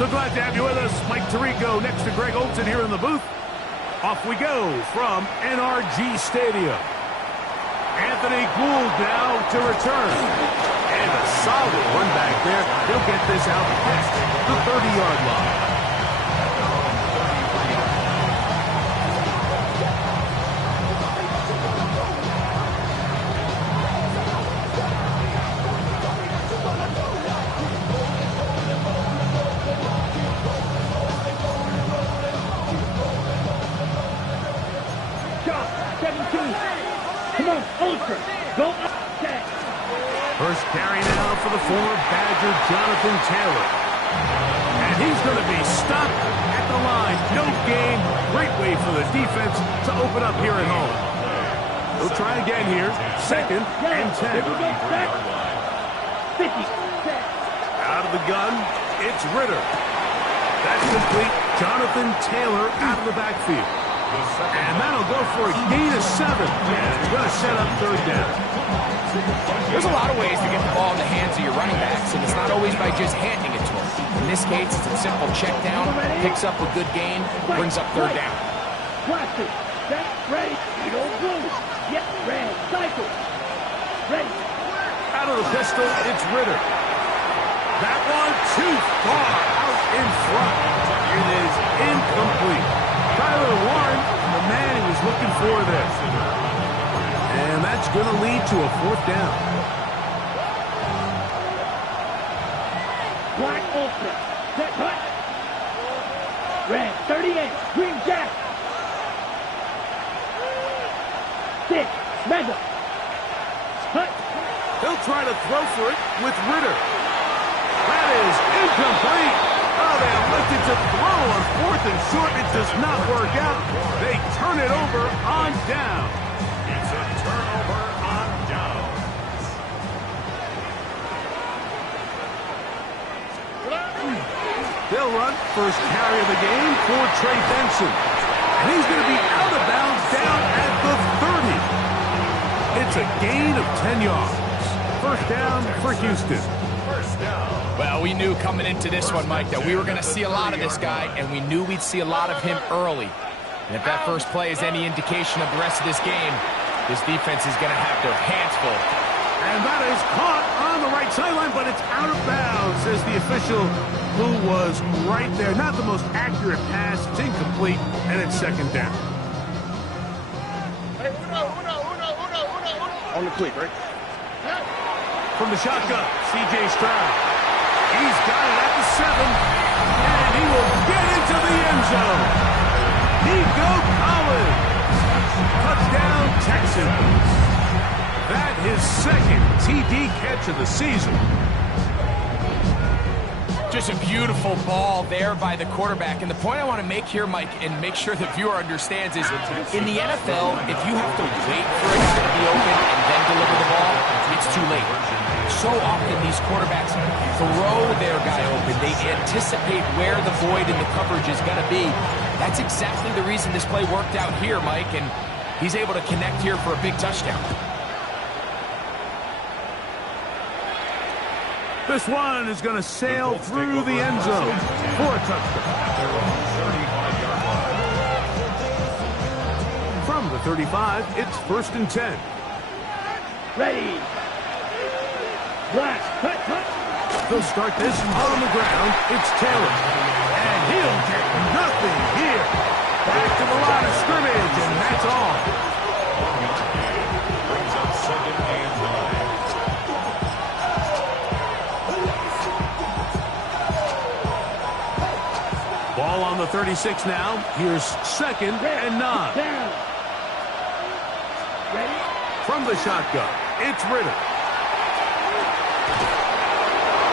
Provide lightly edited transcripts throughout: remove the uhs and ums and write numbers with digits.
So glad to have you with us. Mike Tirico next to Greg Olson here in the booth. Off we go from NRG Stadium. Anthony Gould now to return. And a solid run back there. He'll get this out past the 30-yard line. First carry now for the former Badger, Jonathan Taylor. And he's going to be stopped at the line. No gain. Great way for the defense to open up here at home. He'll try again here. Second and 10. Out of the gun, it's Ritter. That's complete. Jonathan Taylor out of the backfield. And that'll go for a gain of 7. And it's going to set up third down. There's a lot of ways to get the ball in the hands of your running backs, and it's not always by just handing it to them. In this case, it's a simple check down, picks up a good gain, brings up third down. Ready, you don't move. Get red, cycle. Ready. Out of the pistol, it's Ritter. That one too far out in front. It is incomplete. Tyler Warren, the man he was looking for there. And that's going to lead to a fourth down. Black ultra. Set cut. Red 38. Green jack. 6. Mega. Cut. He'll try to throw for it with Ritter. That is incomplete. Oh, they elected to throw on 4th and short. It does not work out. They turn it over on down. It's a turnover on downs. They'll run first carry of the game for Trey Benson. And he's going to be out of bounds down at the 30. It's a gain of 10 yards. First down for Houston. First down. Well, we knew coming into this one, Mike, that we were going to see a lot of this guy, and we knew we'd see a lot of him early. And if that first play is any indication of the rest of this game, this defense is going to have their hands full. And that is caught on the right sideline, but it's out of bounds, says the official who was right there. Not the most accurate pass. It's incomplete, and it's second down. On the cleat, right? From the shotgun, C.J. Stroud. He's got it at the 7, and he will get into the end zone. Nico Collins. Touchdown, Texans. That his second TD catch of the season. Just a beautiful ball there by the quarterback. And the point I want to make here, Mike, and make sure the viewer understands is, in the NFL, if you have to wait for a guy to be open and then deliver the ball, it's too late. So often these quarterbacks throw their guy open. They anticipate where the void in the coverage is going to be. That's exactly the reason this play worked out here, Mike, and he's able to connect here for a big touchdown. This one is going to sail through the end zone for a touchdown. From the 35, it's first and 10. Ready. Black. Cut. They'll start this on the ground. It's Taylor. And he'll get nothing here. Back to the line of scrimmage, and that's all. Brings up second and 9. Ball on the 36 now. Here's second and 9. From the shotgun, it's Ritter.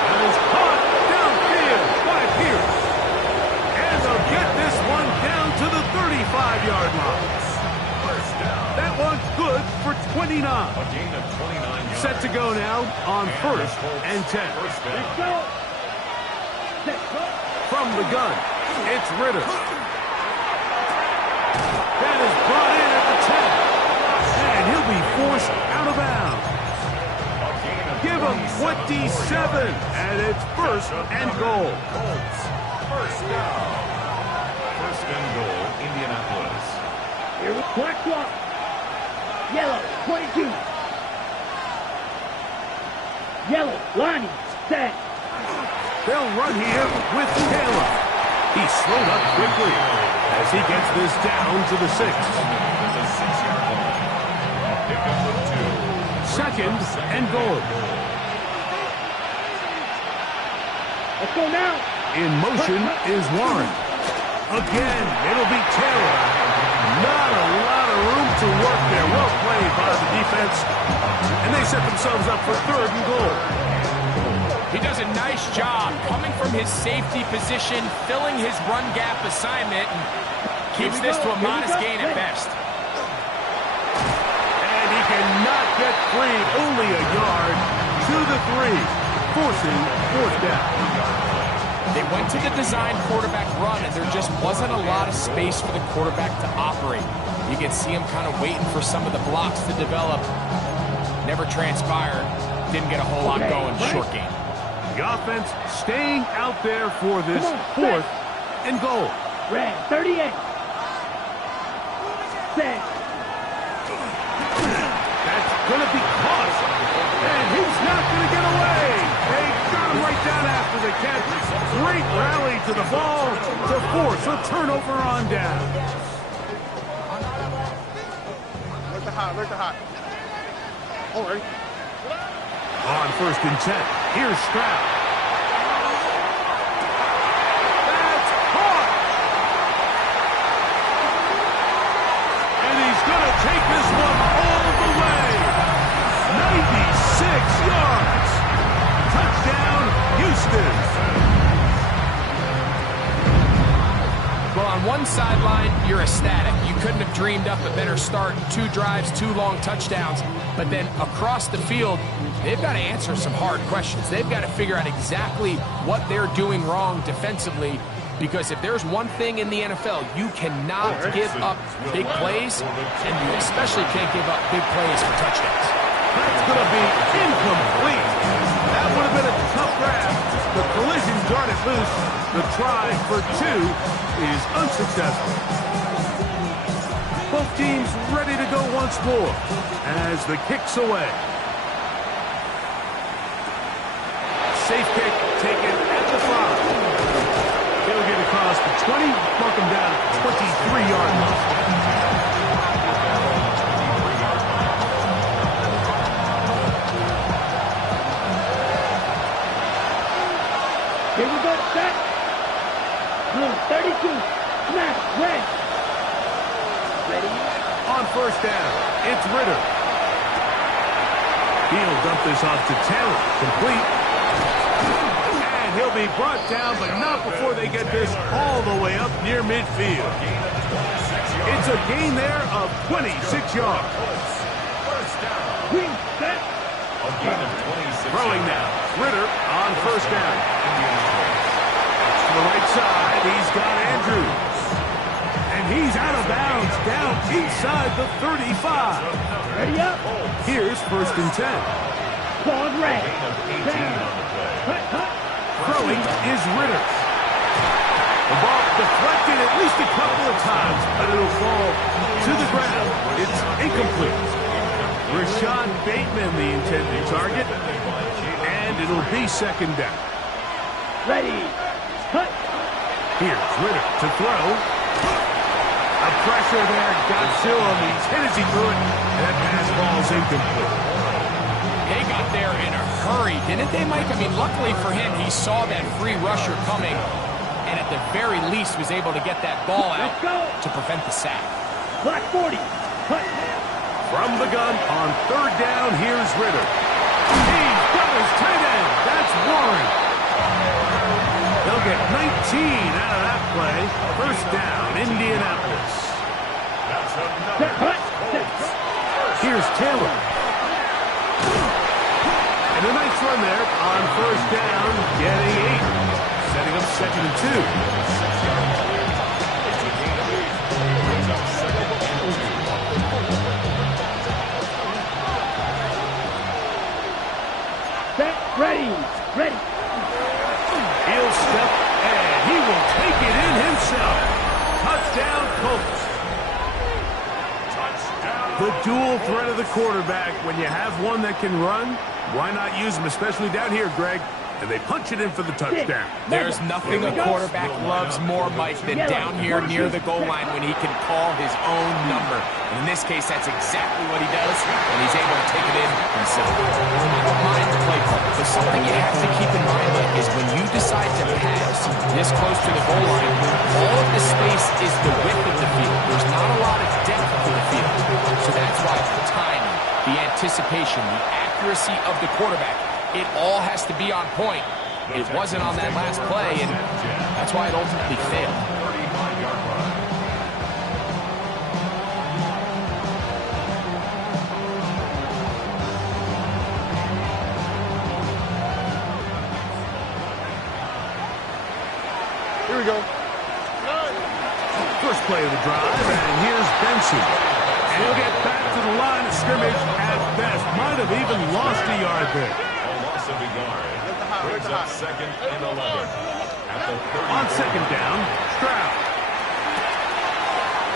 That is caught downfield by Pierce. And they'll get this one down to the 35-yard line. First down. That one good for 29. A gain of 29 yards. Set to go now on first and 10. From the gun, it's Ritter. That is brought in at the 10. And he'll be forced out of bounds. Give him 27, and it's first and goal. First down. First and goal, Indianapolis. Here we black clock. Yellow, 22. Yellow, lining, set. They'll run here with Taylor. He's slowed up quickly as he gets this down to the 6. The 6-yard line. Pickup of 2. Second and goal. Let's go now. In motion is Warren. Again, it'll be Taylor. Not a lot of room to work there. Well played by the defense. And they set themselves up for third and goal. He does a nice job coming from his safety position, filling his run gap assignment, and keeps this to a modest gain at best. And he cannot get free. Only a yard to the 3, forcing fourth down. They went to the design quarterback run, and there just wasn't a lot of space for the quarterback to operate. You can see him kind of waiting for some of the blocks to develop. Never transpired. Didn't get a whole lot going short game. The offense staying out there for this fourth and goal. Red, 38. Set. That's going to be caught. And he's not going to get away. They got him right down after the catch. Great rally to the ball to force a turnover on down. Where's the hot? All right. On first and 10, here's Stroud. That's caught. And he's going to take this one all the way. 96 yards. Touchdown, Houston. Well, on one sideline, you're ecstatic. You couldn't have dreamed up a better start. 2 drives, 2 long touchdowns. But then across the field, they've got to answer some hard questions. They've got to figure out exactly what they're doing wrong defensively, because if there's one thing in the NFL, you cannot give up big plays, and you especially can't give up big plays for touchdowns. That's going to be incomplete. That would have been a tough grab. The collision darted loose. The try for 2 is unsuccessful. Both teams ready to go once more as the kick's away. Safe kick taken at the 5. He'll get across the 20, mark him down at the 23-yard line. Here we go, set. Blue, 32. Snap, red. Ready? On first down, it's Ritter. He'll dump this off to Taylor. Complete. And he'll be brought down, but not before they get this all the way up near midfield. It's a gain there of 26 yards. Green, set. Throwing now. Ritter on first down. To the right side, he's got Andrews. And he's out of bounds, down inside the 35. Ready up. Here's first and 10. Ball red. Down. Hut. Throwing is Ritter. The ball deflected at least a couple of times, but it'll fall to the ground. It's incomplete. Rashad Bateman, the intended target, and it'll be second down. Ready. Hut. Here's Ritter to throw. A pressure there got to him. He's hit as he threw it, and that pass ball's incomplete. They got there in a hurry, didn't they, Mike? I mean, luckily for him, he saw that free rusher coming, and at the very least was able to get that ball out to prevent the sack. Black 40. Hut. From the gun on third down, here's Ritter. He's got his tight end. That's Warren. They'll get 19 out of that play. First down, Indianapolis. Here's Taylor. And a nice run there on first down, getting 8. Setting up second and 2. Set. Ready. He'll step, and he will himself. Touchdown, Colts. The dual threat of the quarterback. When you have one that can run, why not use him, especially down here, Greg? And they punch it in for the touchdown. There's nothing a quarterback loves more, Mike, than down here near the goal line when he can call his own number. And in this case, that's exactly what he does, and he's able to take it in himself. I don't mind the play call, but something you have to keep in mind, Mike, is when you decide to pass this close to the goal line, all of the space is the width of the field. There's not a lot of depth to the field. So that's why the timing, the anticipation, the accuracy of the quarterback, it all has to be on point. It wasn't on that last play, and that's why it ultimately failed. Here we go. First play of the drive, and here's Benson. And he'll get back to the line of scrimmage at best. Might have even lost a yard there. Loss of a yard. Brings up 2nd and 11. At the 30. On 2nd down, Stroud.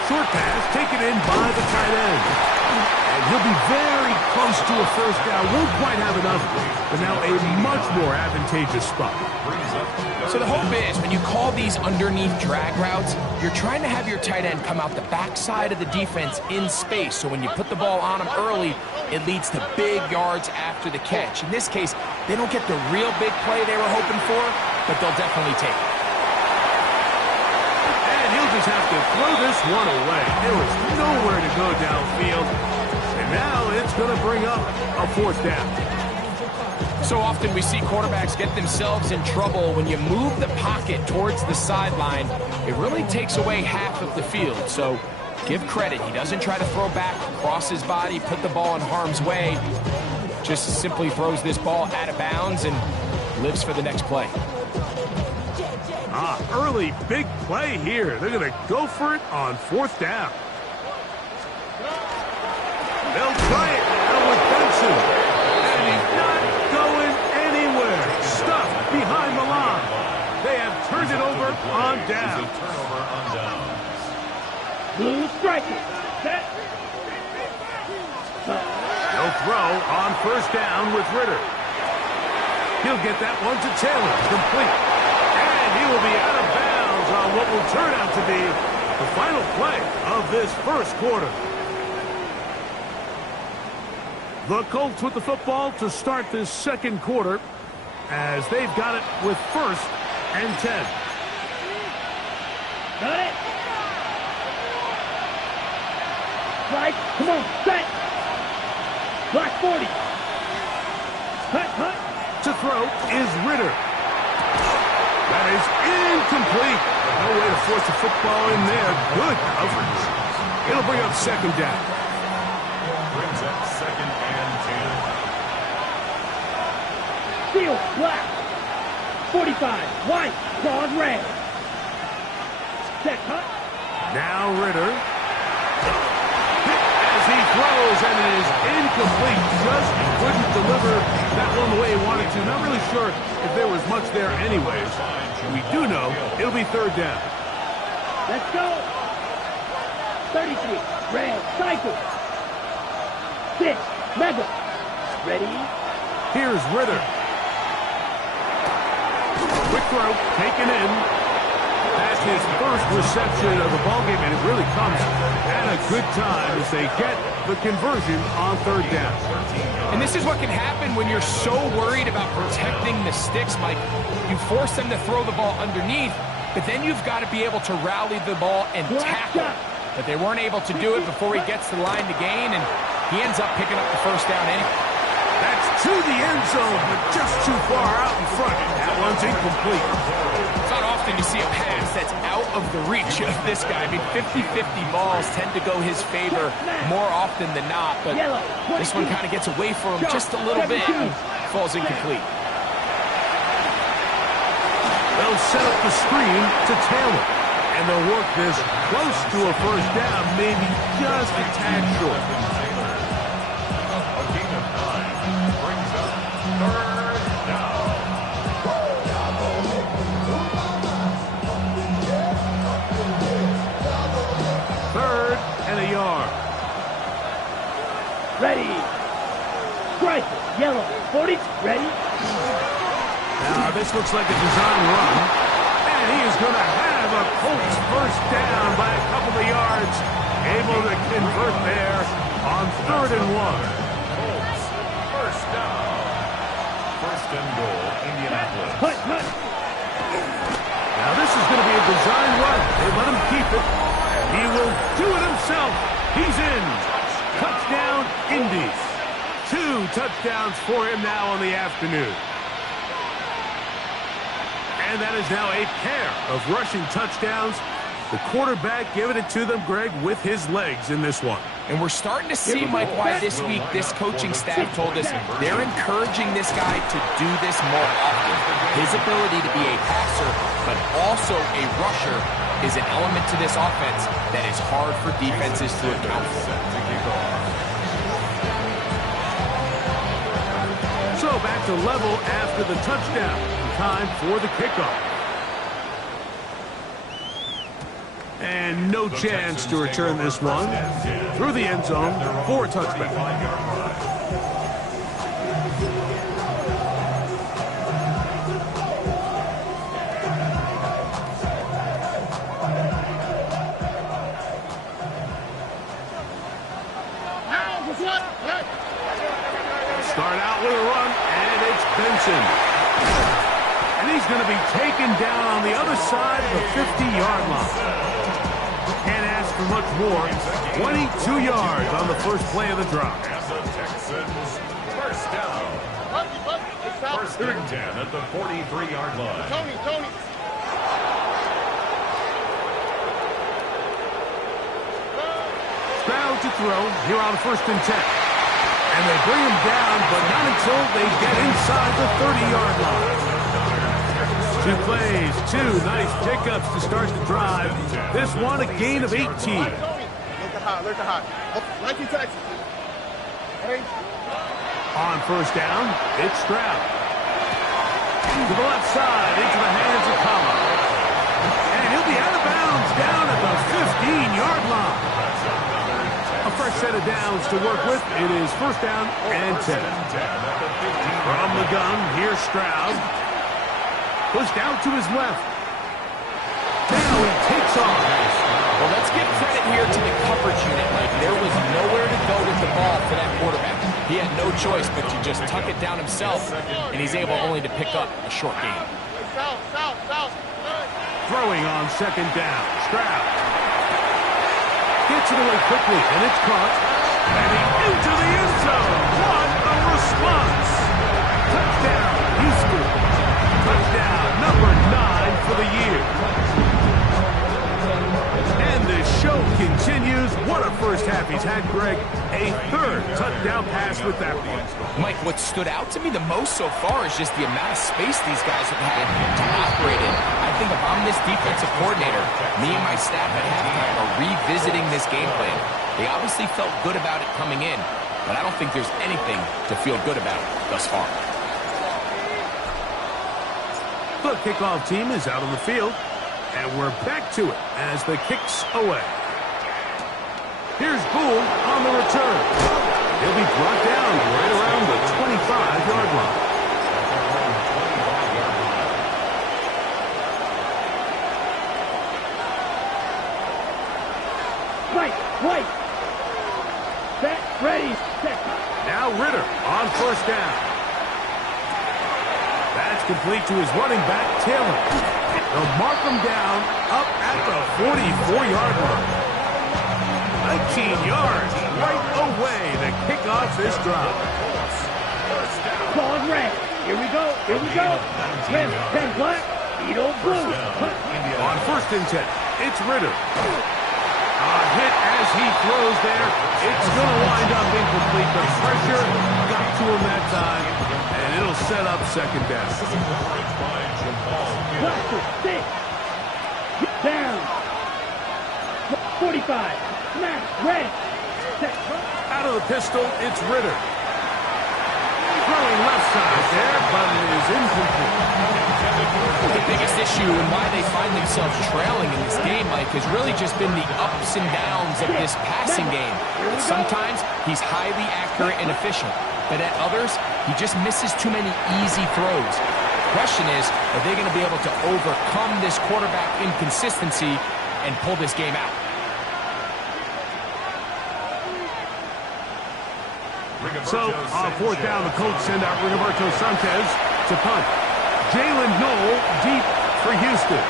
Short pass taken in by the tight end. And he'll be very close to a first down. Won't quite have enough, but now a much more advantageous spot. So the hope is when you call these underneath drag routes, you're trying to have your tight end come out the backside of the defense in space. So when you put the ball on him early, it leads to big yards after the catch. In this case, they don't get the real big play they were hoping for, but they'll definitely take it. And he'll just have to throw this one away. There was nowhere to go downfield. And now it's going to bring up a 4th down. So often we see quarterbacks get themselves in trouble when you move the pocket towards the sideline. It really takes away half of the field. So give credit. He doesn't try to throw back across his body, put the ball in harm's way. Just simply throws this ball out of bounds and lives for the next play. Early big play here. They're going to go for it on 4th down. They'll try it now with Benson. And he's not going anywhere. Stuffed behind the line. They have turned it over on down. Turnover on downs. Blue striker. Set. They'll throw on 1st down with Ritter. He'll get that one to Taylor. Complete. And he will be out of bounds on what will turn out to be the final play of this 1st quarter. The Colts with the football to start this 2nd quarter as they've got it with 1st and 10. Got it. Right. Come on. Set. Block 40. Cut. To throw is Ritter. That is incomplete. No way to force the football in there. Good coverage. It'll bring up 2nd down. Brings up 2nd and 10. Field. Black. 45. White. Claws red. Set. Cut. Now Ritter. As he throws, and it is incomplete. Just couldn't deliver that one the way he wanted to. Not really sure if there was much there anyways. We do know it'll be 3rd down. Let's go. 33. Red. Cycle. 6. Mega. Ready. Here's Ritter. Quick throw, taken in. That's his first reception of the ballgame, and it really comes at a good time as they get the conversion on 3rd down. And this is what can happen when you're so worried about protecting the sticks, Mike. You force them to throw the ball underneath, but then you've got to be able to rally the ball and tackle. But they weren't able to do it before he gets to the line to gain, and he ends up picking up the 1st down anyway. That's to the end zone, but just too far out in front. That one's incomplete. It's not often you see a pass that's out of the reach of this guy. I mean, 50-50 balls tend to go his favor more often than not, but this one kind of gets away from him just a little bit and falls incomplete. They'll set up the screen to Taylor, and they'll work this close to a 1st down, maybe just a tad short. A gain of 9 brings up 3rd down. Yellow. 40. Ready? Now, this looks like a design run. And he is going to have a Colts first down by a couple of yards. Able to convert there on 3rd and 1. Colts, first down. 1st and goal, Indianapolis. Hut. Now, this is going to be a design run. They let him keep it. He will do it himself. He's in. Touchdown, Indy. 2 touchdowns for him now on the afternoon. And that is now a pair of rushing touchdowns. The quarterback giving it to them, Greg, with his legs in this one. And we're starting to see, Mike, why this week this coaching staff told us they're encouraging this guy to do this more often. His ability to be a passer, but also a rusher, is an element to this offense that is hard for defenses to account for. So back to level after the touchdown. Time for the kickoff. And no chance to return this one through the end zone for a touchback. Start out with a run, and it's Benson. And he's going to be taken down on the other side of the 50-yard line. Can't ask for much more. 22 yards on the first play of the drive. And the Texans, first down. 1st and 10 at the 43-yard line. Tony. Stroud to throw here on 1st and 10. And they bring him down, but not until they get inside the 30-yard line. 2 plays, 2 nice pickups to start the drive. This one a gain of 18. Look at hot. Like you Texas. Hey. On 1st down, it's Stroud. To the left side, into the hands of Collins. And he'll be out of bounds down at the 15-yard line. A fresh set of downs to work with. It is 1st down and 10. From the gun, here's Stroud. Pushed out to his left. Now he takes off. Well, let's give credit here to the coverage unit, Mike. There was nowhere to go with the ball for that quarterback. He had no choice but to just tuck it down himself, and he's able only to pick up a short gain. South. Throwing on 2nd down. Stroud gets it away quickly, and it's caught. And he into the end zone. What a response. Touchdown, Houston. Touchdown, number 9 for the year. And the show continues. What a first half he's had, Greg. A 3rd touchdown pass with that one. Mike, what stood out to me the most so far is just the amount of space these guys have had to operate in. I think if I'm this defensive coordinator, me and my staff at halftime are revisiting this game plan. They obviously felt good about it coming in, but I don't think there's anything to feel good about thus far. The kickoff team is out on the field, and we're back to it as the kick's away. Here's Gould on the return. He'll be brought down right around the 25-yard line. Right. Set, ready, set. Now Ritter on 1st down. That's complete to his running back, Taylor. They'll mark him down up at the 44-yard line. 19 yards right away to kick off this drive. Ball is red. Here we go. Red, 10 black, Edo blue. On 1st and 10, it's Ritter. A hit as he throws there. It's going to wind up incomplete. The pressure got to him that time, and it'll set up 2nd down. Blaster, 6. Down. 45. Smash, red. Set. Out of the pistol, it's Ritter. Throwing left side there, but it is incomplete. The biggest issue and why they find themselves trailing in this game, Mike, has really just been the ups and downs of this passing game. Sometimes he's highly accurate and efficient. but at others, he just misses too many easy throws. The question is, are they going to be able to overcome this quarterback inconsistency and pull this game out? So, on fourth down, the Colts send out Rigoberto Sanchez to punt. Jalen Knoll deep for Houston.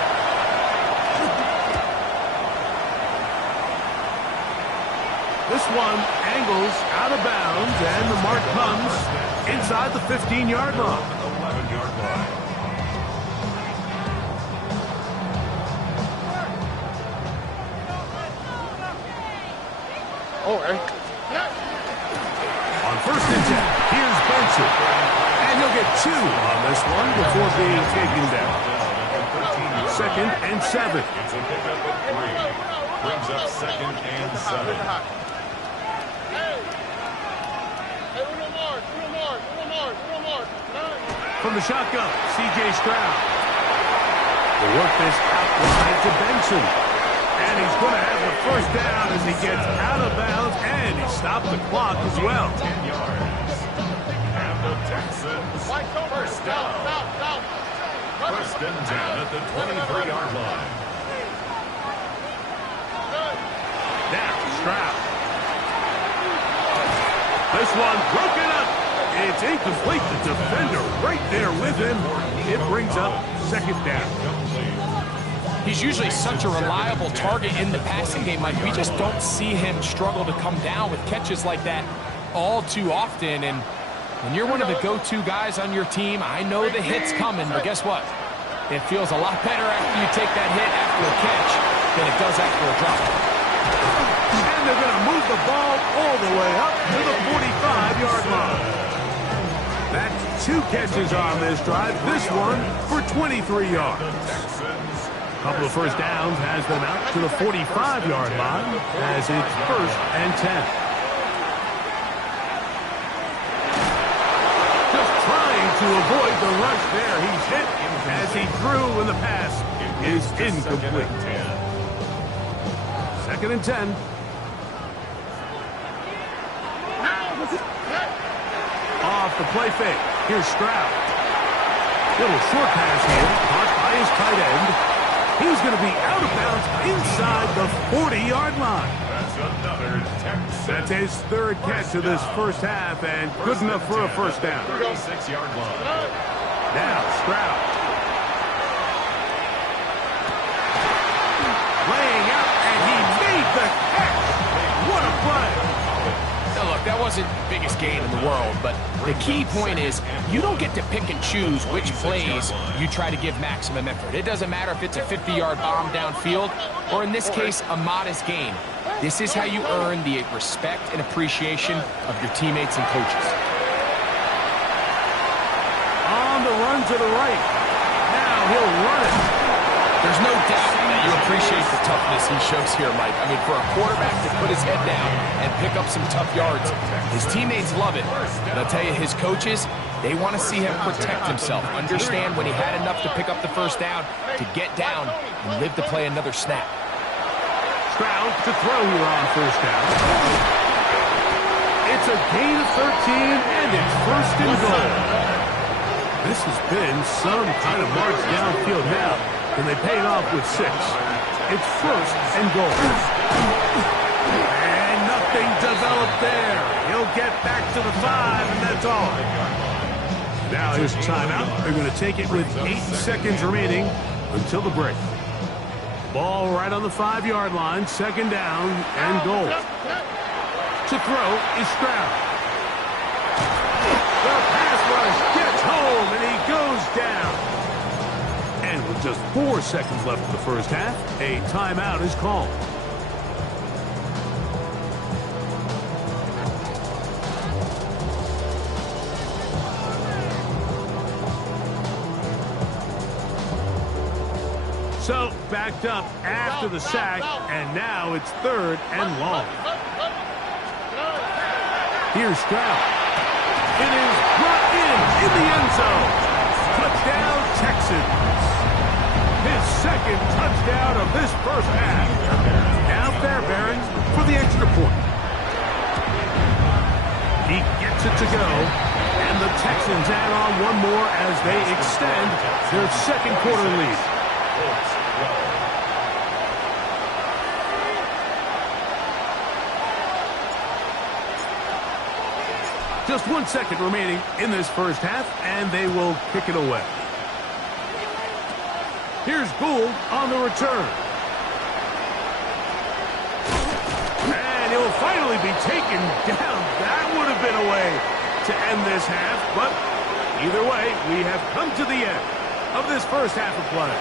This one angles out of bounds, and the mark comes inside the 15-yard line. 11-yard line. Oh, eh? On first and 10, here's Benson. And he'll get 2 on this one before being taken down. 2nd and 7. It's a pickup of 3. Brings up 2nd and 7. From the shotgun, C.J. Stroud. They work this out wide to Benson. And he's going to have the first down as he gets out of bounds, and he stopped the clock as well. 10 yards. And the Texans first down. First and 10 at the 23-yard line. Now, Stroud. This one broken up. It's incomplete. The defender right there with him. It brings up 2nd down. He's usually such a reliable target in the passing game, Mike. We just don't see him struggle to come down with catches like that all too often. And when you're one of the go-to guys on your team, I know the hit's coming, but guess what? It feels a lot better after you take that hit after a catch than it does after a drop. And they're going to move the ball all the way up to the 45-yard line. That's 2 catches on this drive. This one for 23 yards. A couple of first downs has them out to the 45-yard line as it's 1st and 10. Just trying to avoid the rush there. He's hit as he threw when the pass is incomplete. 2nd and 10. Off the play fake. Here's Stroud. Little short pass here, caught by his tight end. He's going to be out of bounds inside the 40-yard line. That's another Texan. That's his 3rd catch of this first half, and good enough for a first down. 36-yard line. Now Stroud. Laying out, and he made the catch. What a play. Now look, that wasn't the biggest gain in the world, but the key point is you don't get to pick and choose which plays you try to give maximum effort. It doesn't matter if it's a 50-yard bomb downfield or, in this case, a modest gain. This is how you earn the respect and appreciation of your teammates and coaches. On the run to the right. Now he'll run it. There's no doubt that you appreciate the toughness he shows here, Mike. I mean, for a quarterback to put his head down and pick up some tough yards, his teammates love it. And I'll tell you, his coaches, they want to see him protect himself, understand when he had enough to pick up the first down, to get down and live to play another snap. Stroud to throw here on first down. It's a gain of 13, and it's 1st and goal. This has been some kind of march downfield now, and they pay it off with 6. It's 1st and goal. And nothing developed there. He'll get back to the 5, and that's all. Now here's a timeout. They're going to take it with 8 seconds remaining until the break. Ball right on the 5-yard line, 2nd down and goal. To throw is Stroud. The pass rush gets home, and he goes down. And with just 4 seconds left in the first half, a timeout is called. So, backed up after the sack, and now it's 3rd and long. Here's Stroud. It is brought in the end zone. Touchdown, Texans. His 2nd touchdown of this first half. Now Fairbairn for the extra point. He gets it to go. And the Texans add on one more as they extend their second quarter lead. Just 1 second remaining in this first half, and they will kick it away. Here's Gould on the return. And he'll finally be taken down. That would have been a way to end this half, but either way, we have come to the end of this first half of play.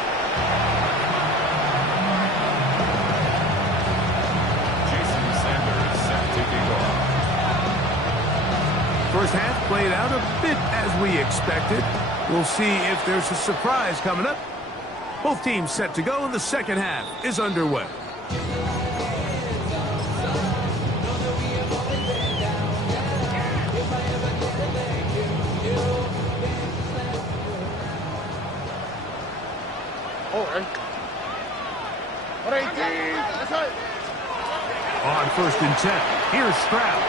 Jason Sanders set to kick off. First half played out a bit as we expected. We'll see if there's a surprise coming up. Both teams set to go, and the second half is underway. That's right. On 1st and 10, here's Stroud.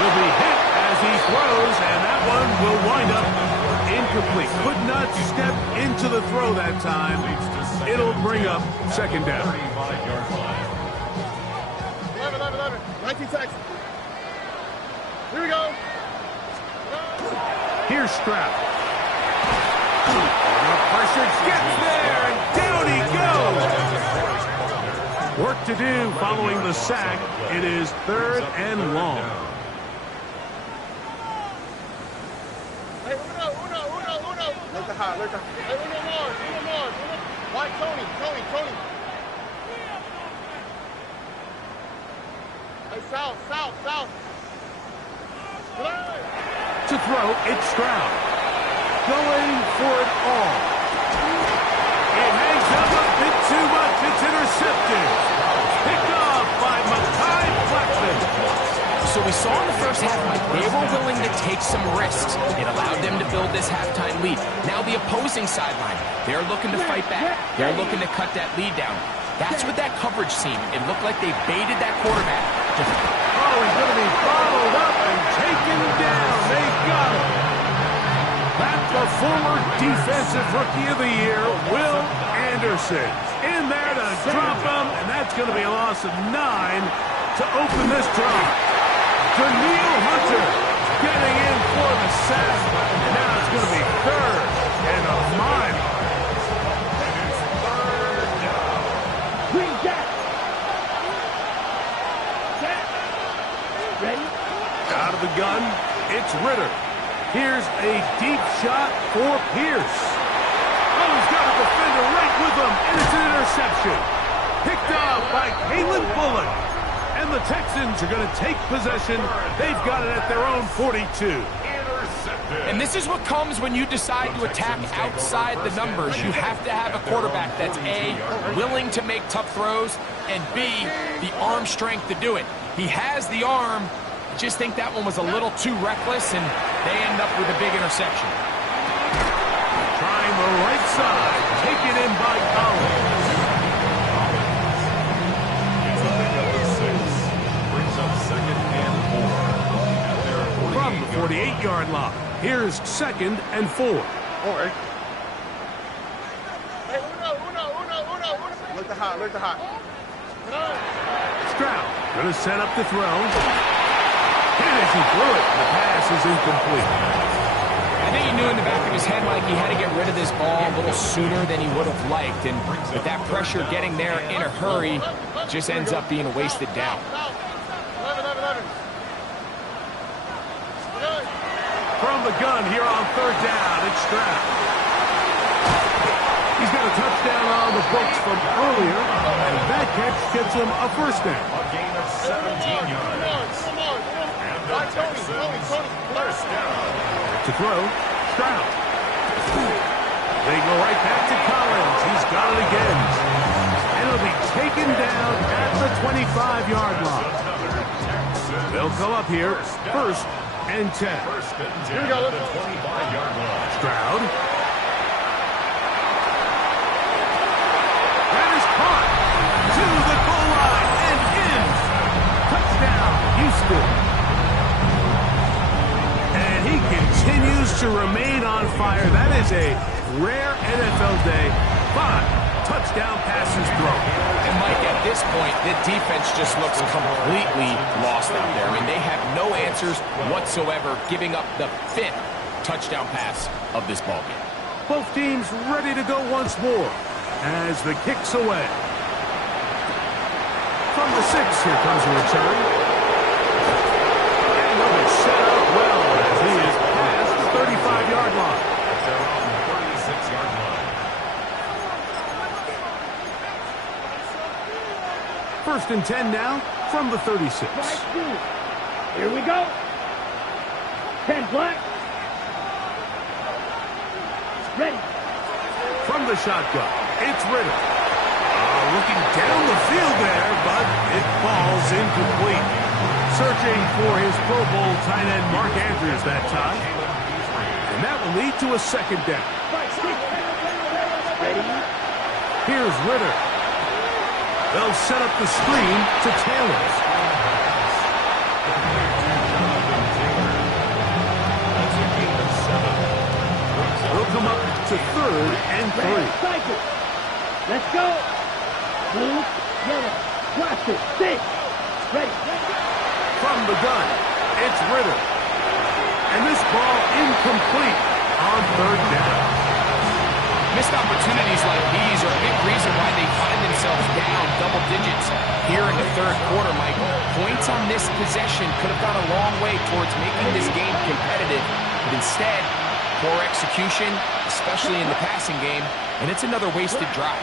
Will be hit as he throws, and that one will wind up incomplete. Could not step into the throw that time. It'll bring up second down. 35-yard line. 11. 19 Texans. Here we go. Here's Stroud. The pressure gets there, and down he goes. Work to do following the sack. It is 3rd and long. Hey, uno. Look at high. Hey, uno more. White, Tony. Hey, south. To throw, it's Stroud. Going for it all. It hangs up a bit too much. It's intercepted. Picked off by Mekhi Blackman. So we saw in the first half, Mike, they were willing to take some risks. It allowed them to build this halftime lead. Now the opposing sideline, they're looking to fight back. They're looking to cut that lead down. That's what that coverage seemed. It looked like they baited that quarterback. Oh, he's going to be followed up and taken down. They got him. That's the former Defensive Rookie of the Year, Will Anderson. In there to drop him, and that's going to be a loss of 9 to open this drive. Daniil Hunter getting in for the sack, and now it's going to be 3rd and a mile. Green Jack. Set. Ready? Out of the gun, it's Ritter. Here's a deep shot for Pierce. Oh, he's got a defender right with him, and it's an interception. Picked off by Kalen Bullock. And the Texans are going to take possession. They've got it at their own 42. And this is what comes when you decide to attack outside the numbers. You have to have a quarterback that's A, willing to make tough throws, and B, the arm strength to do it. He has the arm. Just think that one was a little too reckless, and they end up with a big interception. Trying the right side. Taken in by Collins. From the 48-yard line, here's 2nd and 4. Hey, uno. Look at high. Stroud going to set up the throw. Hit as he threw it. The pass is incomplete. I think he knew in the back of his head, Mike, he had to get rid of this ball a little sooner than he would have liked. And with that pressure getting there in a hurry, just ends up being a wasted down. 11. From the gun here on 3rd down, it's Stroud. He's got a touchdown on the books from earlier, and that catch gets him a first down. A gain of 17 yards. And the Texans first down. To throw, Stroud. They go right back to Collins. He's got it again. And it'll be taken down at the 25-yard line. They'll come up here, 1st and 10. First and 10 at the 25-yard line. Stroud. That is caught to the goal line and in. Touchdown, Houston. continues to remain on fire. That is a rare NFL day. 5 touchdown passes thrown. And Mike, at this point, the defense just looks completely lost out there. I mean, they have no answers whatsoever, giving up the 5th touchdown pass of this ballgame. Both teams ready to go once more as the kick's away. From the 6, here comes a return. And he'll be set up well as he is past the 35-yard line. They're on the 36-yard line. First and 10 now from the 36. Here we go. 10 black. Ready. From the shotgun, it's Ritter. Looking down the field there, but it falls incomplete. Searching for his Pro Bowl tight end Mark Andrews that time. And that will lead to a second down. Ready. Here's Ritter. They'll set up the screen to Taylor. They'll come up to 3rd and 3. Let's go. Blue, yellow, plastic, 6. Ready. From the gun, it's Ritter. And this ball incomplete on 3rd down. Missed opportunities like these are a big reason why they find themselves down double digits here in the 3rd quarter, Mike. Points on this possession could have gone a long way towards making this game competitive, but instead, poor execution, especially in the passing game, and it's another wasted drive.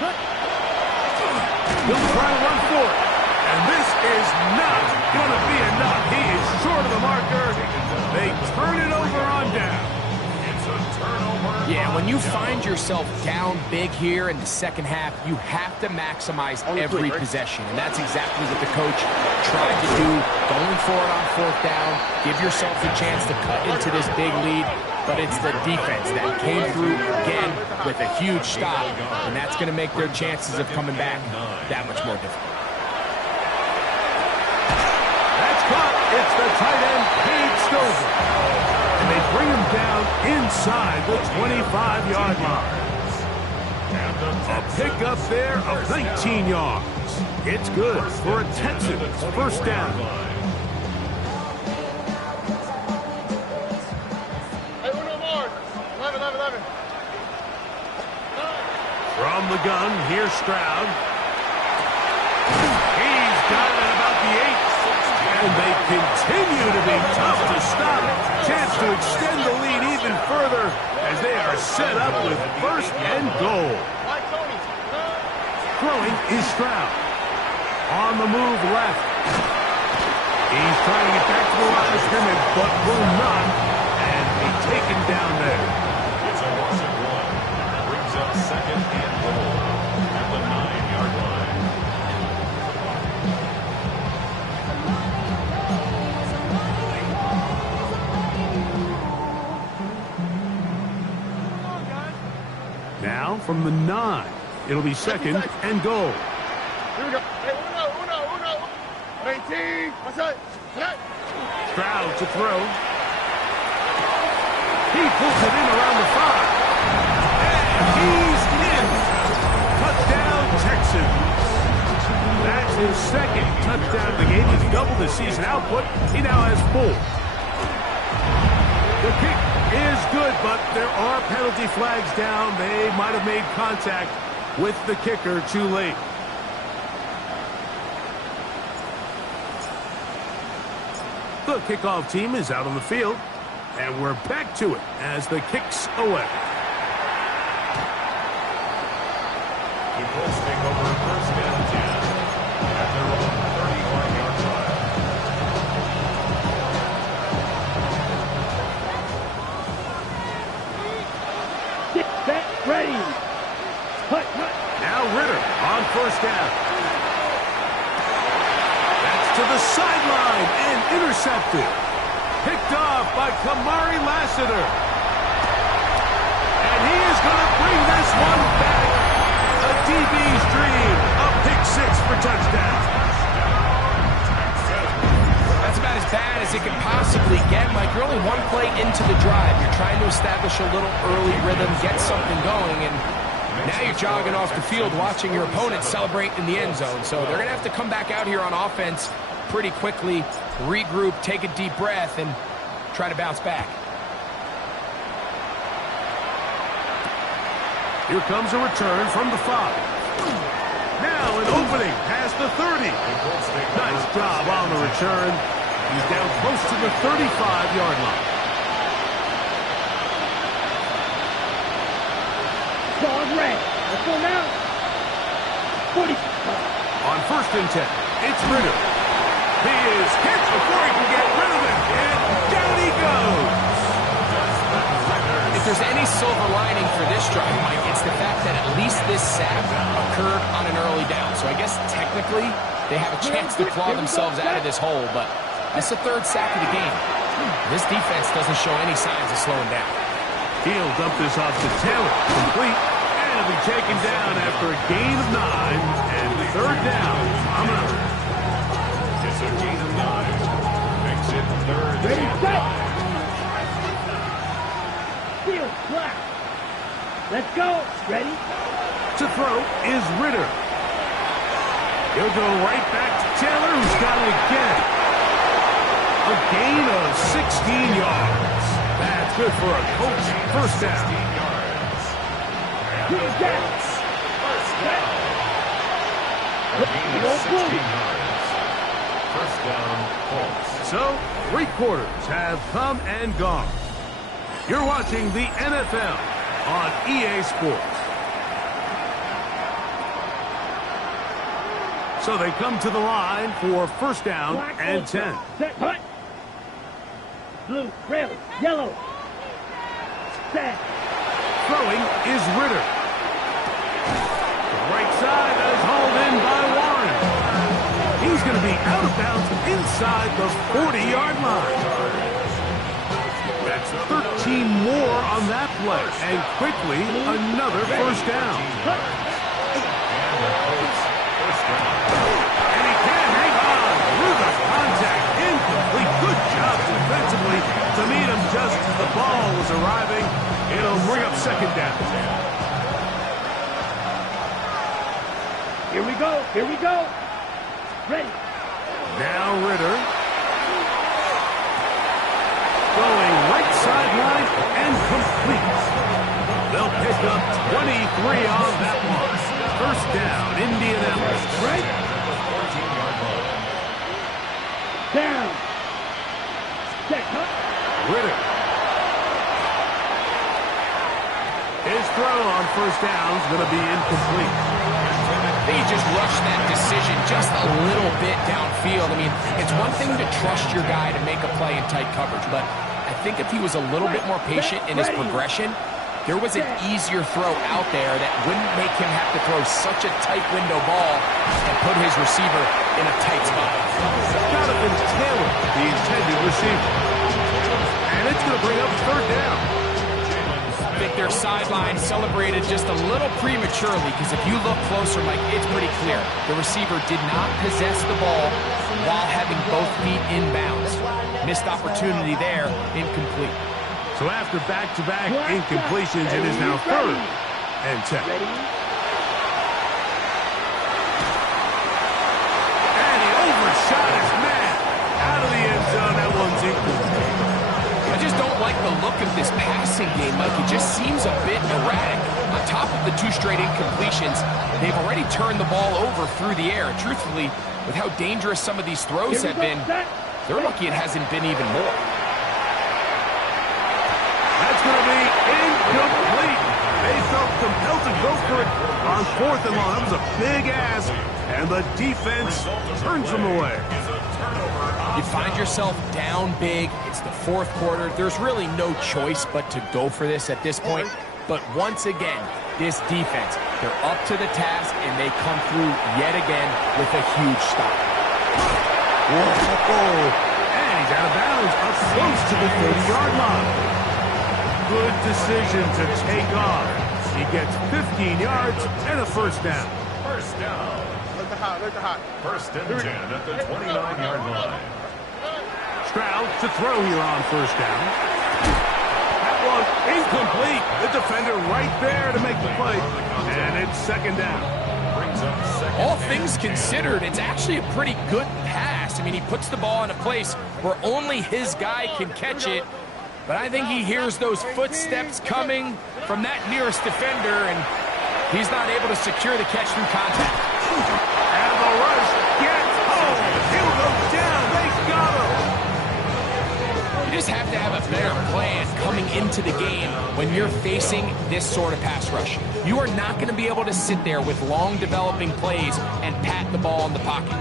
He'll try to run for it, and this is not going to be enough. He is short of the marker. They turn it over on down. It's a turnover. Yeah, when you find yourself down big here in the second half, you have to maximize every possession. And that's exactly what the coach tried to do, going for it on 4th down, give yourself a chance to cut into this big lead. But it's the defense that came through again with a huge stop, and that's going to make their chances of coming back that much more difficult. That's caught. It's the tight end, Cade Stover. And they bring him down inside the 25-yard line. A pickup there of 19 yards. It's good for a Texans first down. Hey, uno more. 11, 11, 11. From the gun, here's Stroud. He's got it at about the 8. And they continue to be tough to stop. Chance to extend the lead even further as they are set up with 1st and goal. Throwing is Stroud. On the move left. He's trying to get back to the line of scrimmage, but will not. And be taken down there. It's a loss of 1. Brings up 2nd and goal at the 9-yard line. Now from the 9, it'll be 2nd and goal. Here we go. Hey, uno. 19. What's up? Stroud to throw. He pulls it in around the 5. And he's in. Touchdown, Texans. That's his 2nd touchdown of the game. He's doubled his season output. He now has 4. The kick is good, but there are penalty flags down. They might have made contact with the kicker too late. The kickoff team is out on the field, and we're back to it as the kick's away. The Colts take over 1st and 10 at their own 31-yard line. Set, ready. Cut. Now Ritter on 1st down. That's to the sideline and intercepted. Picked off by Kamari Lassiter. And he is going to bring this one back. A DB's dream. A pick 6 for touchdown. That's about as bad as it can possibly get, Mike. You're only one play into the drive. You're trying to establish a little early rhythm, get something going, and now you're jogging off the field watching your opponent celebrate in the end zone. So they're going to have to come back out here on offense pretty quickly, regroup, take a deep breath, and try to bounce back. Here comes a return from the 5. Now an opening past the 30. Nice job on the return. He's down close to the 35-yard line. Ball red. Let's go now. 40. On 1st and 10, it's Ritter. He is hit before he can get rid of it, and down he goes. If there's any silver lining for this drive, Mike, it's the fact that at least this sack occurred on an early down. So I guess technically they have a chance to claw themselves out of this hole, but that's the 3rd sack of the game. This defense doesn't show any signs of slowing down. He'll dump this off to Taylor, complete, and he'll be taken down after a gain of 9, and 3rd down. I'm out. It's a gain of 9. Makes it 3rd Ready, and set. 9. Field black. Let's go. Ready? To throw is Ritter. He'll go right back to Taylor, who's got it again. A gain of 16 yards. That's good for a Colts 1st down. Field down. First down. A gain of 16 yards. 1st down, Colts. So, 3 quarters have come and gone. You're watching the NFL on EA Sports. So they come to the line for 1st down Black and ultra. 10. Set, hut. Blue, red, yellow. Set. Throwing is Ritter. The right side is hauled in by Warren. He's going to be out of bounds inside the 40-yard line. That's 13 more on that play, and quickly another 1st down. And he can't hang on through the contact. Incomplete. Good job defensively to meet him just as the ball was arriving. It'll bring up 2nd down. Here we go. Here we go. Ready. Now Ritter. Going right sideline and complete. They'll pick up 23 on that one. 1st down, Indianapolis. Right. 14-yard line. Down. Set, hut. Ritter. His throw on 1st down is going to be incomplete. They just rushed that decision just a little bit downfield. I mean, it's one thing to trust your guy to make a play in tight coverage, but I think if he was a little bit more patient in his progression, there was an easier throw out there that wouldn't make him have to throw such a tight window ball and put his receiver in a tight spot. Jonathan Taylor, the intended receiver. And it's going to bring up 3rd down. I think their sideline celebrated just a little prematurely because if you look closer, Mike, it's pretty clear. The receiver did not possess the ball while having both feet inbounds. Missed opportunity there, incomplete. So after back-to-back incompletions, it is now 3rd and 10. And he overshot his man. Out of the end zone, that one's incomplete. I just don't like the look of this passing game, Mike. It just seems a bit erratic. On top of the 2 straight incompletions, they've already turned the ball over through the air. Truthfully, with how dangerous some of these throws have been, they're lucky it hasn't been even more. That's going to be incomplete. They felt compelled to go for it on 4th and long. That was a big ask, and the defense turns them away. You find yourself down big. It's the 4th quarter. There's really no choice but to go for this at this point. But once again, this defense, they're up to the task, and they come through yet again with a huge stop. Whoa. And he's out of bounds up close to the 30-yard line. Good decision to take off. He gets 15 yards and a 1st down. 1st down. Look at hot. Look at hot. 1st and 10 at the 29-yard line. Stroud to throw here on 1st down. That one complete. The defender right there to make the play. And it's second down. All things considered, it's actually a pretty good pass. I mean, he puts the ball in a place where only his guy can catch it. But I think he hears those footsteps coming from that nearest defender, and he's not able to secure the catch through contact. And the rush gets home. He'll go down. They got him. You just have to have a better plan coming into the game when you're facing this sort of pass rush. You are not going to be able to sit there with long developing plays and pat the ball in the pocket.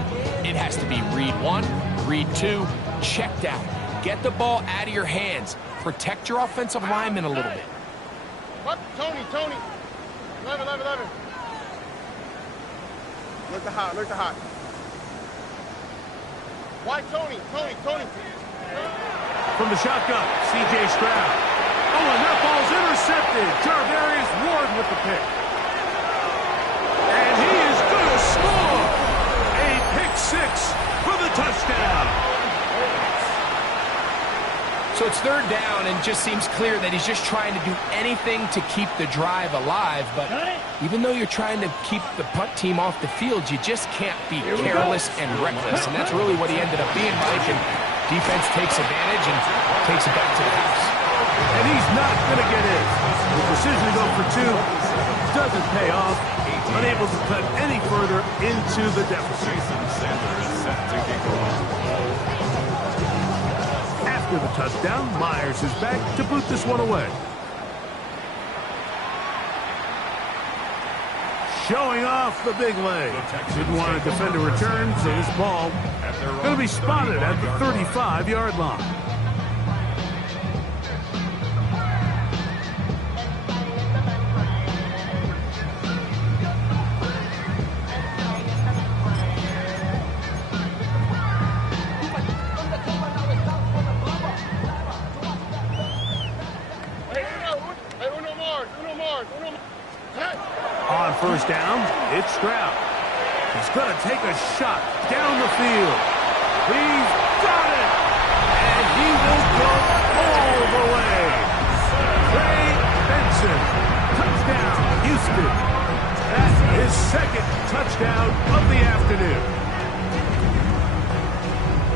It has to be read one, read two, check down. Get the ball out of your hands. Protect your offensive lineman a little bit. What? Tony. 11. Look to hot. Why Tony? From the shotgun, C.J. Stroud. Oh, and that ball's intercepted. Tarvarius Ward with the pick. And he is going to score. A pick six for the touchdown. So it's third down, and just seems clear that he's just trying to do anything to keep the drive alive. But even though you're trying to keep the punt team off the field, you just can't be careless and reckless. And that's really what he ended up being, Mike. And defense takes advantage and takes it back to the house. And he's not going to get in. The decision to go for two doesn't pay off. Unable to cut any further into the deficit. After the touchdown, Myers is back to boot this one away. Showing off the big leg. Didn't want to defend a return, so this ball going to be spotted at the 35-yard line. On first down, it's Stroud. He's going to take a shot down the field. He's got it! And he will go all the way. Trey Benson, touchdown, Houston. That's his second touchdown of the afternoon.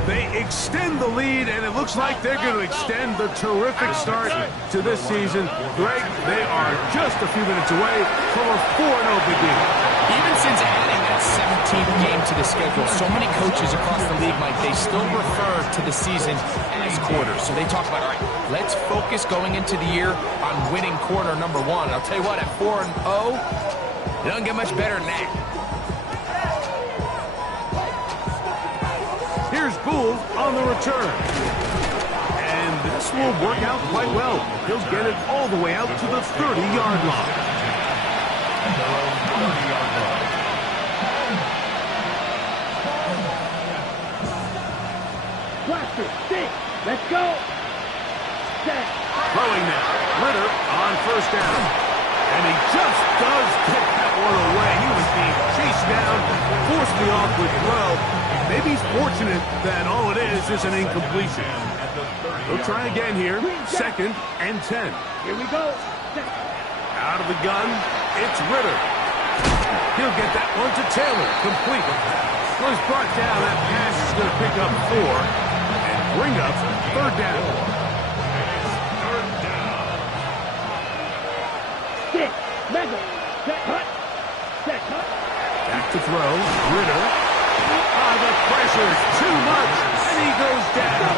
They extend the lead, and it looks like they're going to extend the terrific start to this season. Greg, they are just a few minutes away from a 4-0 beginning. Even since adding that 17th game to the schedule, so many coaches across the league, Mike, they still refer to the season as quarters. So they talk about, all right, let's focus going into the year on winning quarter number one. And I'll tell you what, at 4-0, it doesn't get much better than that. Here's Gould on the return. And this will work out quite well. He'll get it all the way out to the 30-yard line. Blaster, stick, let's go. Set. Throwing now. Ritter on first down. And he just does get that one away. He was being chased down, forced the awkward throw. Maybe he's fortunate that all it is an incompletion. He'll try again here. Second and 10. Here we go. Out of the gun, it's Ritter. He'll get that one to Taylor. Complete. Well, he's brought down. That pass is going to pick up 4 and bring up third down. Stick, mega, set cut, set cut. Back to throw. Ritter. The pressure's too much, and he goes down.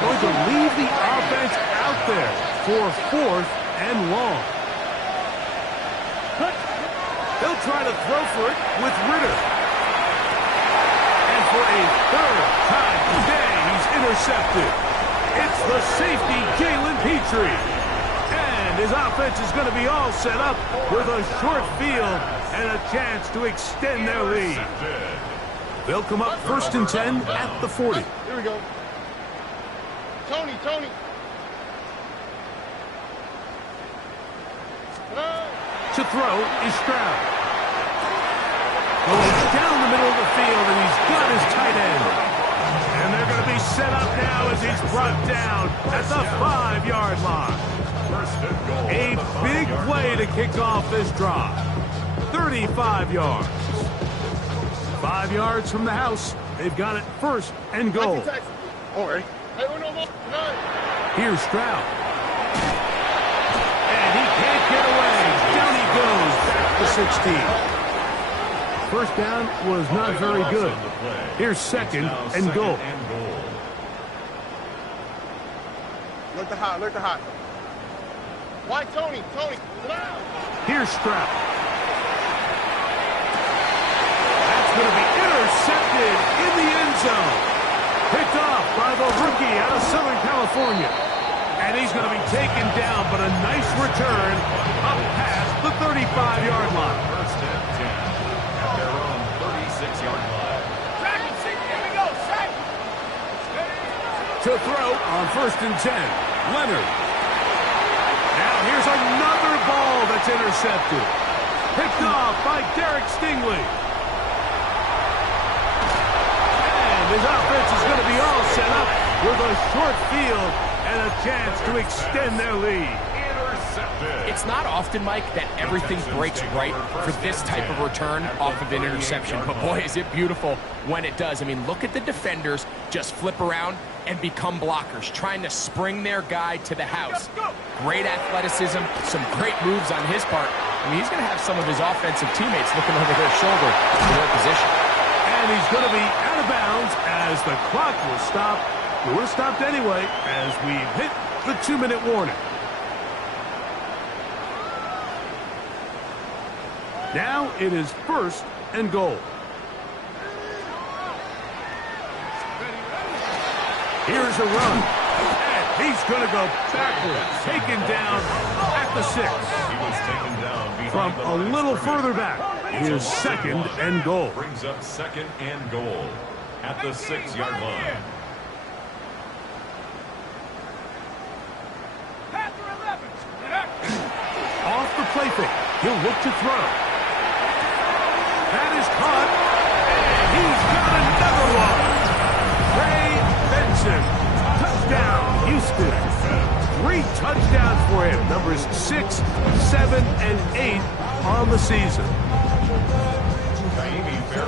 Going to leave the offense out there for 4th and long. They'll try to throw for it with Ritter. And for a third time today, he's intercepted. It's the safety, Jalen Petrie. And his offense is going to be all set up with a short field and a chance to extend their lead. They'll come up 1st and 10 at the 40. Here we go. Tony. To throw is Stroud. Going down the middle of the field, and he's got his tight end. And they're going to be set up now as he's brought down at the 5-yard line. First and goal. A big play to kick off this drive. 35 yards. 5 yards from the house. They've got it first and goal. Don't worry. Here's Stroud. And he can't get away. Down he goes. Back to 16. First down was not very good. Here's second and goal. Look the hot, look the hot. Why Tony? Here's Stroud. That's going to be intercepted in the end zone. Picked off by the rookie out of Southern California. And he's going to be taken down, but a nice return up past the 35-yard line. First and 10 at their own 36-yard line. Here we go, sack. To throw on first and 10, Leonard. Now here's another ball that's intercepted. Picked off by Derek Stingley. And his offense is going to be all set up with a short field and a chance to extend their lead. It's not often, Mike, that everything breaks right for this type of return off of an interception. But boy, is it beautiful when it does. I mean, look at the defenders just flip around and become blockers, trying to spring their guy to the house. Great athleticism, some great moves on his part. I mean, he's going to have some of his offensive teammates looking over their shoulder for their position. And he's going to be out of bounds as the clock will stop. We're stopped anyway as we hit the 2-minute warning. Now it is first and goal. Here's a run. And he's going to go backwards. Taken down at the 6. He was taken down From a little further back. Here's second and goal. Brings up second and goal at the 6-yard line. Off the play fake. He'll look to throw. That is caught. And he's got another one. Ray Benson. Touchdown, Houston. 3 touchdowns for him. Numbers 6, 7, and 8 on the season.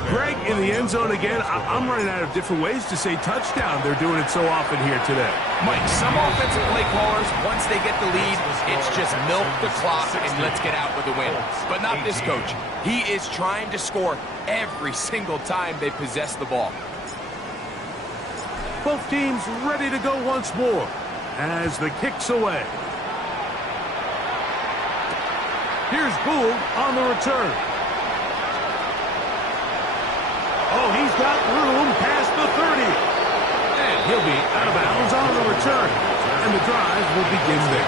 Greg in the end zone again. I'm running out of different ways to say touchdown. They're doing it so often here today. Mike, some offensive play callers, once they get the lead, it's just milk the clock and let's get out with a win. But not this coach. He is trying to score every single time they possess the ball. Both teams ready to go once more as the kick's away. Here's Gould on the return. Oh, he's got room past the 30. And he'll be out of bounds on the return. And the drive will begin there.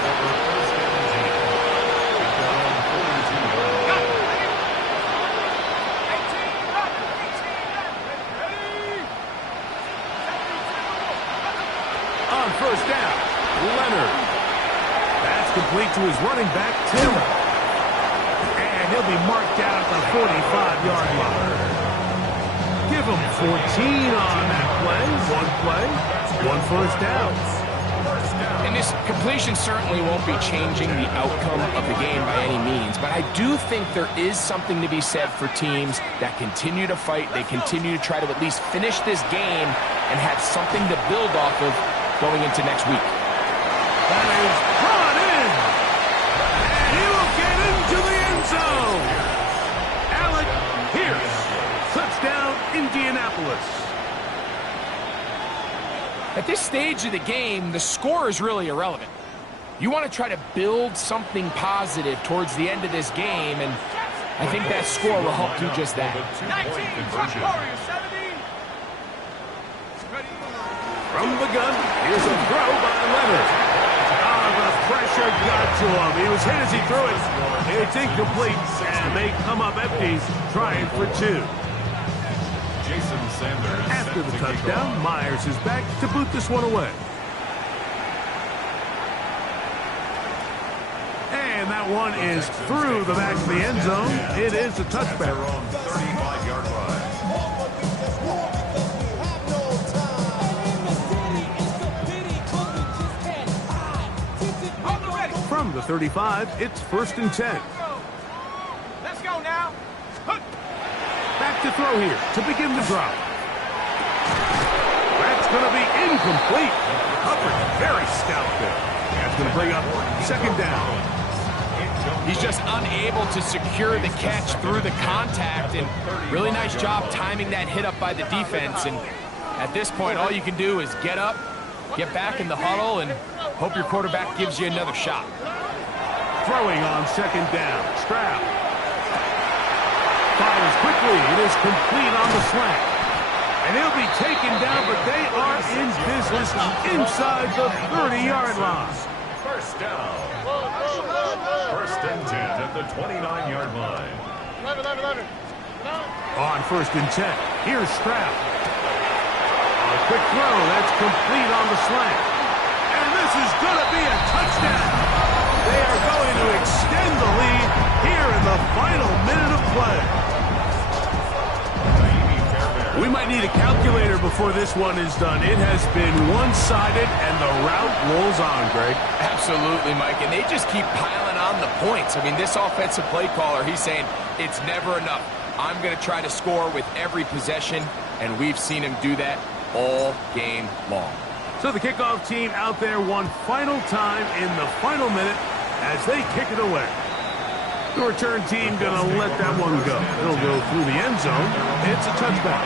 On first down, Leonard. That's complete to his running back, Tim. And he'll be marked out at the 45-yard line. Give him 14 on that play. One first down. And this completion certainly won't be changing the outcome of the game by any means, but I do think there is something to be said for teams that continue to fight. They continue to try to at least finish this game and have something to build off of going into next week. That is brought in. And he will get into the end zone. Alec Pierce. Touchdown, Indianapolis. At this stage of the game, the score is really irrelevant. You want to try to build something positive towards the end of this game, and I think that score will help do just that. 19, Warriors, 17. From the gun, here's a throw by Leonard. The pressure got to him. He was hit as he threw it. It's incomplete, and they come up empty, trying for 2. After the touchdown, Myers is back to boot this one away. And that one is through the back of the end zone. It is a touchback. 35-yard line. From the 35, it's 1st and 10. Let's go now. Back to throw here to begin the drive. That's going to be incomplete. Coverage very stout there. That's going to bring up 2nd down. He's just unable to secure the catch through the contact, and really nice job timing that hit up by the defense. And at this point, all you can do is get up, get back in the huddle, and hope your quarterback gives you another shot. Throwing on 2nd down. Stroud fires quickly. It is complete on the slant. And he'll be taken down, but they are in business inside the 30-yard line. First down. 1st and 10 at the 29-yard line. On 1st and 10, here's Stroud. A quick throw, that's complete on the slant. And this is going to be a touchdown. They are going to extend the lead here in the final minute of play. We might need a calculator before this one is done. It has been one-sided, and the route rolls on, Greg. Absolutely, Mike, and they just keep piling on the points. I mean, this offensive play caller, he's saying it's never enough. I'm going to try to score with every possession, and we've seen him do that all game long. So the kickoff team out there one final time in the final minute as they kick it away. The return team going to let that one go. It'll go through the end zone. It's a touchback.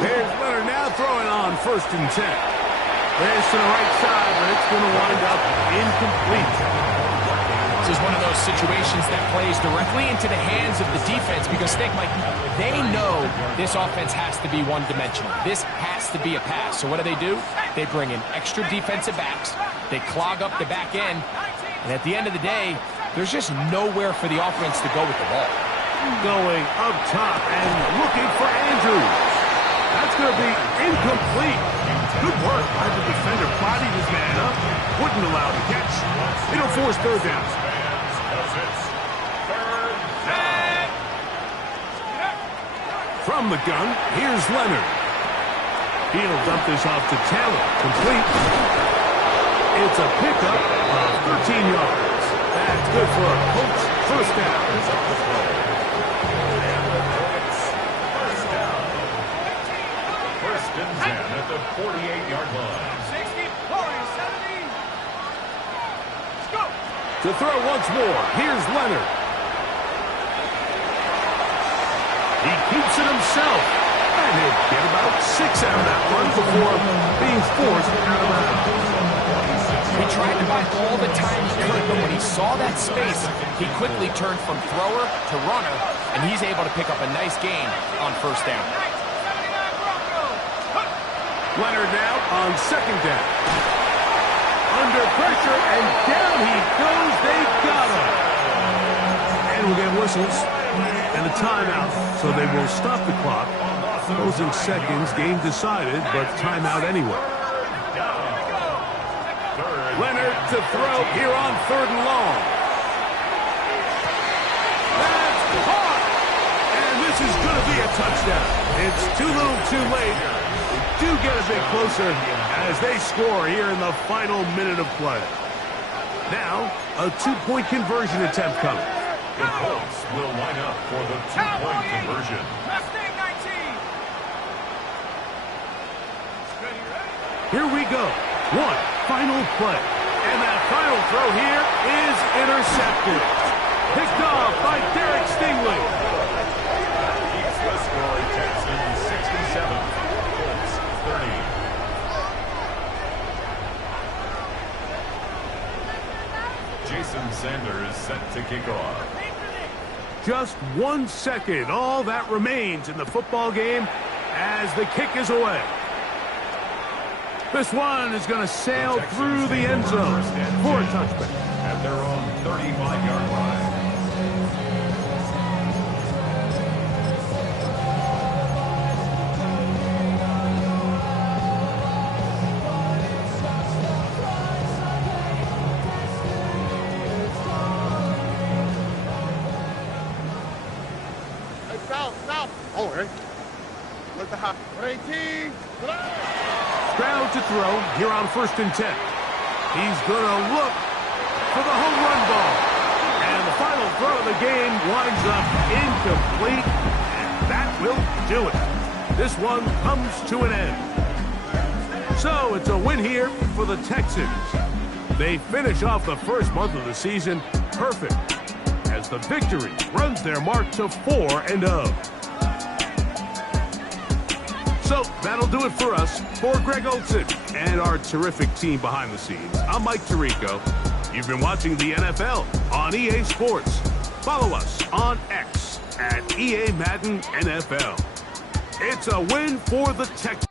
Here's Leonard now throwing on 1st and 10. This to the right side, but it's going to wind up incomplete. This is one of those situations that plays directly into the hands of the defense because, think, Mike, they know this offense has to be one-dimensional. This has to be a pass. So what do? They bring in extra defensive backs. They clog up the back end. And at the end of the day, there's just nowhere for the offense to go with the ball. Going up top and looking for Andrews. That's going to be incomplete. Good work by the defender. Bodied his man up. Wouldn't allow the catch. It'll force 3rd down. From the gun, here's Leonard. He'll dump this off to Taylor. Complete. It's a pickup of 13 yards. That's good for a Colts 1st down. 1st and 10 at the 48-yard line. 60, 70. Let's go. To throw once more, here's Leonard. He keeps it himself. And he'll get about 6 out of that one before being forced out of bounds. He tried to buy all the time he could, but when he saw that space, he quickly turned from thrower to runner, and he's able to pick up a nice gain on 1st down. Leonard now on 2nd down. Under pressure, and down he goes. They got him. And we'll get whistles and a timeout, so they will stop the clock. Closing seconds, game decided, but timeout anyway. Leonard to throw here on 3rd and long. That's caught! And this is going to be a touchdown. It's too little too late. They do get a bit closer as they score here in the final minute of play. Now, a 2-point conversion attempt coming. The Colts will line up for the 2-point conversion. Here we go. One final play. And that final throw here is intercepted. Picked off by Derek Stingley. Keeps the score Texans 67, Colts 30. Jason Sanders set to kick off. Just 1 second. All that remains in the football game as the kick is away. This one is going to sail through the end zone for a touchback. At their own 35-yard line. Hey, foul. Oh, hey. Look to hot. 18. Ground to throw here on 1st and 10. He's going to look for the home run ball. And the final throw of the game winds up incomplete. And that will do it. This one comes to an end. So it's a win here for the Texans. They finish off the first month of the season perfect as the victory runs their mark to 4-0. So that'll do it for us. For Greg Olson and our terrific team behind the scenes, I'm Mike Tirico. You've been watching the NFL on EA Sports. Follow us on X at EA Madden NFL. It's a win for the Texans.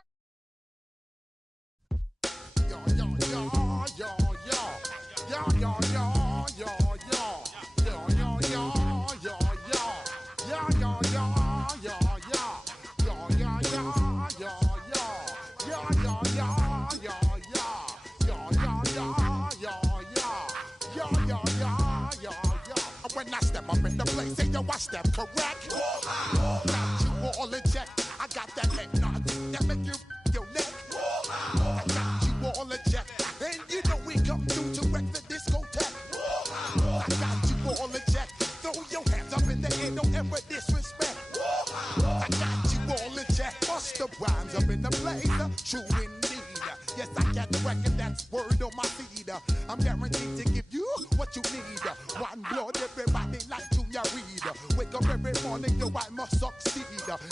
When I step up in the place, say yo, I step correct. Got you all in check. I got that head nod that make you your neck. I got you all in check, and you know we come through to wreck the discotheque. I got you all in check. Throw your hands up in the air, don't ever disrespect. I got you all in check. Bust the rhymes up in the place, true indeed. Yes, I got the record, that's word on my feed. I'm guaranteed to give you what you need. One blood, everybody like Junior Reed. Wake up every morning, yo, I must succeed.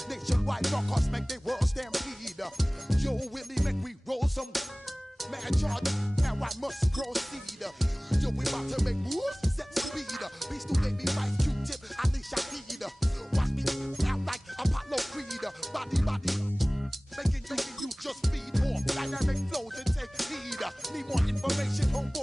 Nationwide rockers make the world stampede. Yo, Willie, make we roll some man charge. Now I must proceed. Yo, we about to make moves, set speed. Beast to baby, right Q-tip, Alicia Heed. Watch me out like Apollo Creed. Body, making you just feed more dynamic flows and take heed. Need more information, homeboy.